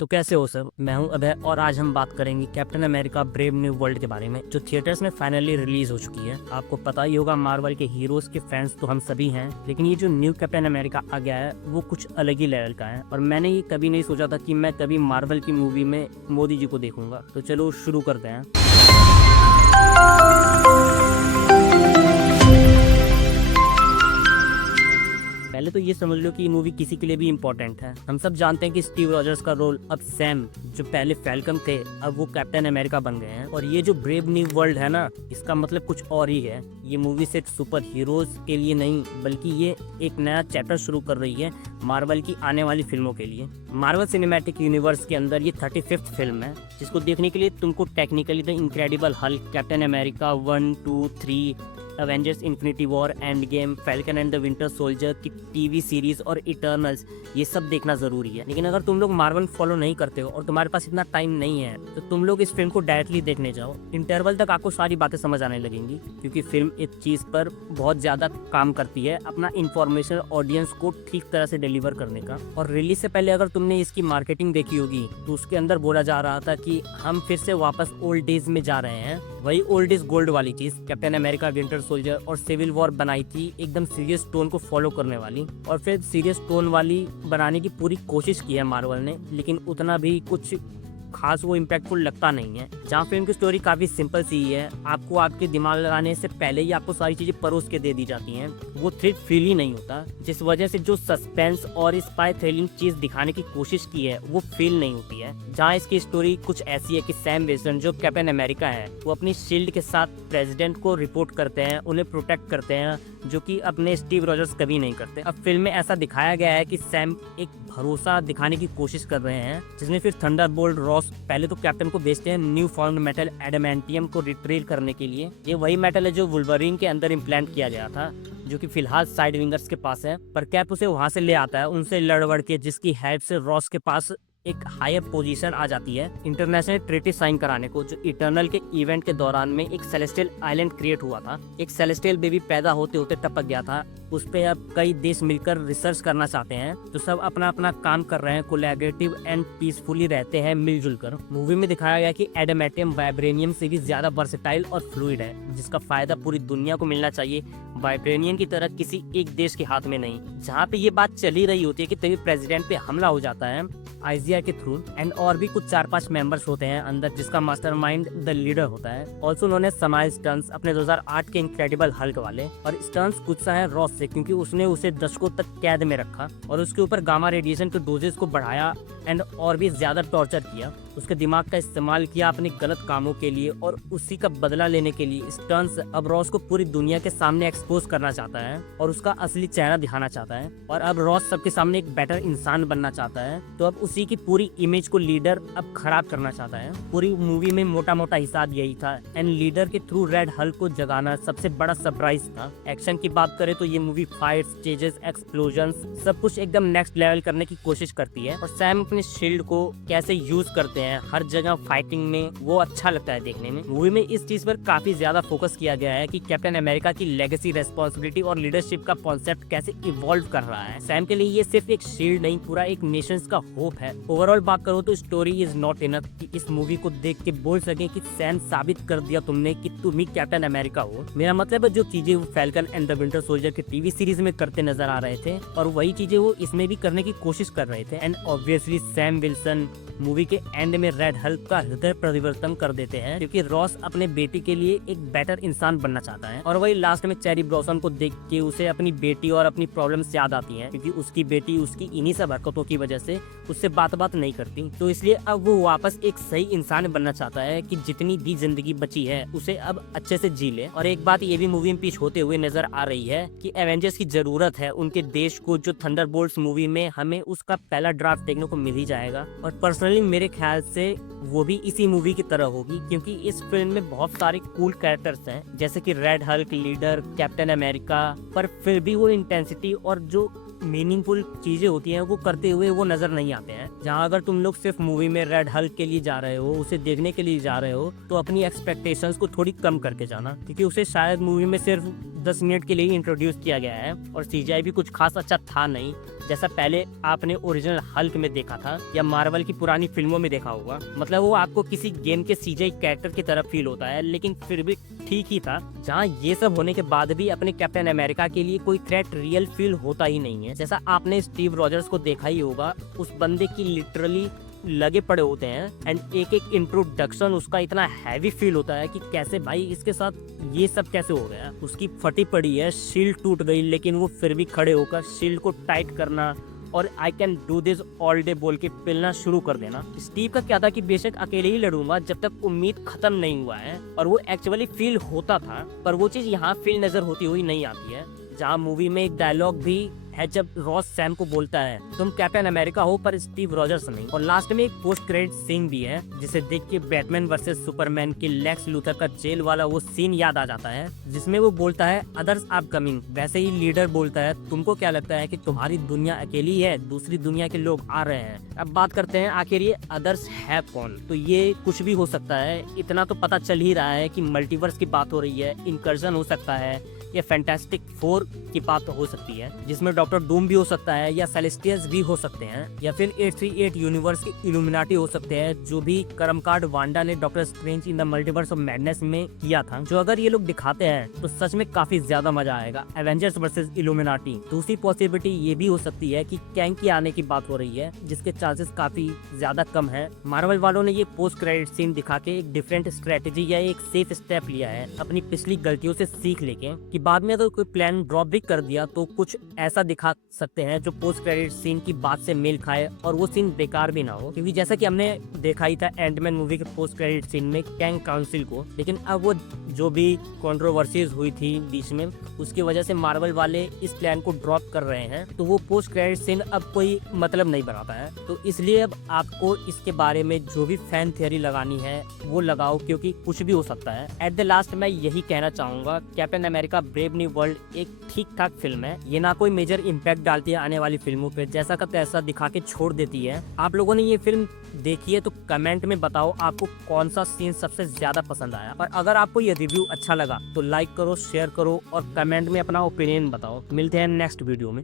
तो कैसे हो सर, मैं हूं अभय और आज हम बात करेंगे captain America brave new world के बारे में, जो थिएटर्स में फाइनली रिलीज हो चुकी है। आपको पता ही होगा, मार्वल के हीरोज के फैंस तो हम सभी हैं, लेकिन ये जो न्यू कैप्टन अमेरिका आ गया है वो कुछ अलग ही लेवल का है। और मैंने ये कभी नहीं सोचा था कि मैं कभी मार्वल की मूवी में मोदी जी को देखूंगा। तो चलो शुरू करते हैं। पहले तो ये समझ लो कि ये मूवी किसी के लिए भी इम्पोर्टेंट है। हम सब जानते हैं कि स्टीव रॉजर्स का रोल अब सैम, जो पहले फैल्कन थे, अब वो कैप्टन अमेरिका बन गए हैं। और ये जो ब्रेव न्यू वर्ल्ड है ना, इसका मतलब कुछ और ही है। ये मूवी सिर्फ सुपर हीरोज के लिए नहीं, बल्कि ये एक नया चैप्टर शुरू कर रही है मार्वल की आने वाली फिल्मों के लिए। मार्वल सिनेमैटिक यूनिवर्स के अंदर ये 35th फिल्म है, जिसको देखने के लिए तुमको technically the incredible Hulk, captain America 1, 2, 3, Avengers infinity war, end game, falcon and the winter soldier की टीवी सीरीज और इटर्नल्स, ये सब देखना जरूरी है। लेकिन अगर तुम लोग मार्वल फॉलो नहीं करते हो और तुम्हारे पास इतना टाइम नहीं है, तो तुम लोग इस फिल्म को डायरेक्टली देखने जाओ। इंटरवल तक आपको सारी बातें समझ आने लगेंगी, क्योंकि फिल्म एक चीज पर बहुत ज्यादा काम करती है, अपना इंफॉर्मेशन ऑडियंस को ठीक तरह से डिलीवर करने का। और रिलीज से पहले अगर तुमने इसकी मार्केटिंग देखी होगी, तो उसके अंदर बोला जा रहा था कि हम फिर से वापस ओल्ड डेज में जा रहे हैं। वही ओल्ड इज गोल्ड वाली चीज कैप्टन अमेरिका, विंटर सोल्जर और सिविल वॉर बनाई थी, एकदम सीरियस टोन को फॉलो करने वाली। और फिर सीरियस टोन वाली बनाने की पूरी कोशिश की है मार्वल ने, लेकिन उतना भी कुछ खास वो इम्पैक्टफुल लगता नहीं है। जहाँ फिल्म की स्टोरी काफी सिंपल सी है, आपको आपके दिमाग लगाने से पहले ही आपको सारी चीजें परोस के दे दी जाती हैं, वो थ्रिल फील ही नहीं होता। जिस वजह से जो सस्पेंस और स्पाई थ्रिलिंग चीज दिखाने की कोशिश की है, वो फील नहीं होती है। जहाँ इसकी स्टोरी कुछ ऐसी है कि सैम विल्सन, जो कैप्टन अमेरिका है, वो अपनी शील्ड के साथ प्रेसिडेंट को रिपोर्ट करते हैं, उन्हें प्रोटेक्ट करते हैं, जो कि अपने स्टीव रॉजर्स कभी नहीं करते। अब फिल्म में ऐसा दिखाया गया है कि सैम एक भरोसा दिखाने की कोशिश कर रहे हैं, जिसमें फिर थंडरबोल्ट रॉस पहले तो कैप्टन को भेजते हैं न्यू फाउंड मेटल एडामेंटियम को रिट्रीव करने के लिए। ये वही मेटल है जो वुल्वरीन के अंदर इम्प्लांट किया गया था, जो कि फिलहाल साइड विंगर्स के पास है। पर कैप उसे वहां से ले आता है, उनसे लड़ के, जिसकी हेल्प से रॉस के पास एक हायर पोजीशन आ जाती है इंटरनेशनल ट्रीटी साइन कराने को, जो इटर्नल के इवेंट के दौरान में एक सेलेस्टियल आइलैंड क्रिएट हुआ था। एक सेलेस्टियल बेबी पैदा होते होते टपक गया था, उस पे अब कई देश मिलकर रिसर्च करना चाहते हैं, तो सब अपना अपना काम कर रहे हैं, कोलैबोरेटिव एंड पीसफुली रहते हैं मिलजुल कर। मूवी में दिखाया गया कि एडामेंटियम वाइब्रेनियम से भी ज्यादा वर्सेटाइल और फ्लूइड है, जिसका फायदा पूरी दुनिया को मिलना चाहिए, वाइब्रेनियम की तरह किसी एक देश के हाथ में नहीं। जहाँ पे ये बात चली रही होती है कि तभी प्रेसिडेंट पे हमला हो जाता है आइजिया के थ्रू, एंड और भी कुछ 4-5 मेंबर्स होते हैं अंदर, जिसका मास्टरमाइंड द लीडर होता है। ऑल्सो उन्होंने समाइल स्टर्न्स, अपने 2008 के इनक्रेडिबल हल्क वाले। और स्टर्न्स गुस्सा है रॉस से, क्योंकि उसने उसे दशकों तक कैद में रखा और उसके ऊपर गामा रेडिएशन के डोजेस को बढ़ाया एंड और भी ज्यादा टॉर्चर किया। उसके दिमाग का इस्तेमाल किया अपने गलत कामों के लिए, और उसी का बदला लेने के लिए स्टर्न्स अब रॉस को पूरी दुनिया के सामने एक्सपोज करना चाहता है और उसका असली चेहरा दिखाना चाहता है। और अब रॉस सबके सामने एक बेटर इंसान बनना चाहता है, तो अब उसी की पूरी इमेज को लीडर अब खराब करना चाहता है। पूरी मूवी में मोटा मोटा हिसाब यही था, एंड लीडर के थ्रू रेड हल्क को जगाना सबसे बड़ा सरप्राइज था। एक्शन की बात करें तो ये मूवी फाइट, स्टेजेस, एक्सप्लोजन्स, सब कुछ एकदम नेक्स्ट लेवल करने की कोशिश करती है। और सैम अपने शील्ड को कैसे यूज करते हैं हर जगह फाइटिंग में, वो अच्छा लगता है देखने में। मूवी में इस चीज पर काफी ज्यादा फोकस किया गया है कि कैप्टन अमेरिका की लेगेसी, रेस्पॉन्सिबिलिटी और लीडरशिप का कॉन्सेप्ट कैसे इवॉल्व कर रहा है। सैम के लिए ये सिर्फ एक शील्ड नहीं, पूरा एक नेशंस का होप है। ओवरऑल बात करो तो स्टोरी इज नॉट इनफ कि इस मूवी को देख के बोल सके कि सैम, साबित कर दिया तुमने कि तुम ही कैप्टन अमेरिका हो। मेरा मतलब है, जो चीजें वो falcon and the winter soldier के टीवी सीरीज में करते नजर आ रहे थे, और वही चीजें वो इसमें भी करने की कोशिश कर रहे थे। And obviously Sam Wilson movie के एंड में रेड हल्क का हृदय परिवर्तन कर देते हैं, क्योंकि रॉस अपने बेटी के लिए एक बेटर इंसान बनना चाहता है। और वही लास्ट में चेरी ब्लॉसम को देख के उसे अपनी बेटी और अपनी प्रॉब्लम्स याद आती हैं, क्योंकि उसकी बेटी उसकी इन्हीं सब हरकतों की वजह से उससे बात नहीं करती। तो इसलिए अब वो वापस एक सही इंसान बनना चाहता है कि जितनी भी जिंदगी बची है उसे अब अच्छे से जी ले। और एक बात ये भी मूवी में पेश होते हुए नजर आ रही है कि एवेंजर्स की जरूरत है उनके देश को, जो थंडरबोल्ट्स मूवी में हमें उसका पहला ड्राफ्ट देखने को मिल ही जाएगा। और पर्सनली मेरे ख्याल से वो भी इसी मूवी की तरह होगी, क्योंकि इस फिल्म में बहुत सारे कूल कैरेक्टर्स हैं, जैसे कि red Hulk, leader, captain America, पर फिर भी वो इंटेंसिटी और जो मीनिंगफुल चीजें होती हैं वो करते हुए वो नजर नहीं आते हैं। जहां अगर तुम लोग सिर्फ मूवी में रेड हल्क के लिए जा रहे हो, उसे देखने के लिए जा रहे हो, तो अपनी एक्सपेक्टेशंस को थोड़ी कम करके जाना, क्योंकि उसे शायद मूवी में सिर्फ 10 मिनट के लिए इंट्रोड्यूस किया गया है और सीजीआई भी कुछ खास अच्छा था नहीं। जैसा पहले आपने ओरिजिनल हल्क में देखा था या मार्वल की पुरानी फिल्मों में देखा होगा। मतलब वो आपको किसी गेम के सीजीआई कैरेक्टर की तरफ फील होता है, लेकिन फिर भी ठीक ही था। जहाँ ये सब होने के बाद भी अपने कैप्टन अमेरिका के लिए कोई थ्रेट रियल फील होता ही नहीं है। जैसा आपने स्टीव रॉजर्स को देखा ही होगा, उस बंदे की लिटरली लगे पड़े होते हैं एंड एक एक इंट्रोडक्शन उसका इतना हैवी फील होता है कि कैसे भाई इसके साथ ये सब कैसे हो गया। उसकी फटी पड़ी है, शील्ड टूट गई, लेकिन वो फिर भी खड़े होकर शील्ड को टाइट करना और I can do this all day बोल के पिलना शुरू कर देना। स्टीव का क्या था कि बेशक अकेले ही लड़ूंगा जब तक उम्मीद खत्म नहीं हुआ है, और वो एक्चुअली फील होता था, पर वो चीज यहाँ फील नजर होती हुई नहीं आती है। जहाँ मूवी में एक डायलॉग भी है जब रॉस सैम को बोलता है तुम कैप्टन अमेरिका हो पर स्टीव रॉजर्स नहीं। और लास्ट में एक पोस्ट क्रेडिट सीन भी है जिसे देख के बैटमैन वर्सेस सुपरमैन के लेक्स लूथर का जेल वाला वो सीन याद आ जाता है, जिसमें वो बोलता है अदर्स आर कमिंग। वैसे ही लीडर बोलता है तुमको क्या लगता है कि तुम्हारी दुनिया अकेली है, दूसरी दुनिया के लोग आ रहे हैं। अब बात करते हैं आखिर ये अदर्स है कौन। तो ये कुछ भी हो सकता है, इतना तो पता चल ही रहा है कि मल्टीवर्स की बात हो रही है, इंकर्जन हो सकता है, या फैंटास्टिक फोर की बात हो सकती है जिसमें डॉक्टर डूम भी हो सकता है, या सेलेस्टियल्स भी हो सकते हैं, या फिर 838 यूनिवर्स के इल्यूमिनाटी हो सकते हैं, जो भी कर्मकांड वांडा ने doctor strange in the multiverse of madness में किया था। जो अगर ये लोग दिखाते हैं तो सच में काफी ज्यादा मजा आएगा। Avengers versus illuminati. दूसरी पॉसिबिलिटी ये भी हो सकती है कि कैंग की आने की बात हो रही है, जिसके चांसेस काफी ज्यादा कम है। मार्वल वालों ने ये पोस्ट क्रेडिट सीन दिखा के एक डिफरेंट स्ट्रेटेजी या एक सेफ स्टेप लिया है, अपनी पिछली गलतियों से सीख लेके, कि बाद में अगर कोई प्लान ड्रॉप भी कर दिया तो कुछ ऐसा दिखा सकते हैं जो पोस्ट क्रेडिट सीन की बात से मेल खाए और वो सीन बेकार भी ना हो। क्योंकि जैसा कि हमने देखा ही था एंटमैन मूवी के पोस्ट क्रेडिट सीन में कैंग काउंसिल को, लेकिन अब वो जो भी कंट्रोवर्सीज हुई थी बीच में, उसकी वजह से मार्वल वाले इस प्लान को ड्रॉप कर रहे हैं, तो वो पोस्ट क्रेडिट सीन अब कोई मतलब नहीं बनाता है। तो इसलिए अब आपको इसके बारे में जो भी फैन थियरी लगानी है वो लगाओ, क्योंकि कुछ भी हो सकता है। एट द लास्ट मैं यही कहना चाहूंगा, captain America brave new world एक ठीक ठाक फिल्म है। ये ना कोई मेजर इम्पैक्ट डालती है आने वाली फिल्मों पे, जैसा का तैसा दिखा के छोड़ देती है। आप लोगों ने ये फिल्म देखी है तो कमेंट में बताओ आपको कौन सा सीन सबसे ज्यादा पसंद आया। और अगर आपको ये रिव्यू अच्छा लगा तो लाइक करो, शेयर करो और कमेंट में अपना ओपिनियन बताओ। मिलते हैं नेक्स्ट वीडियो में।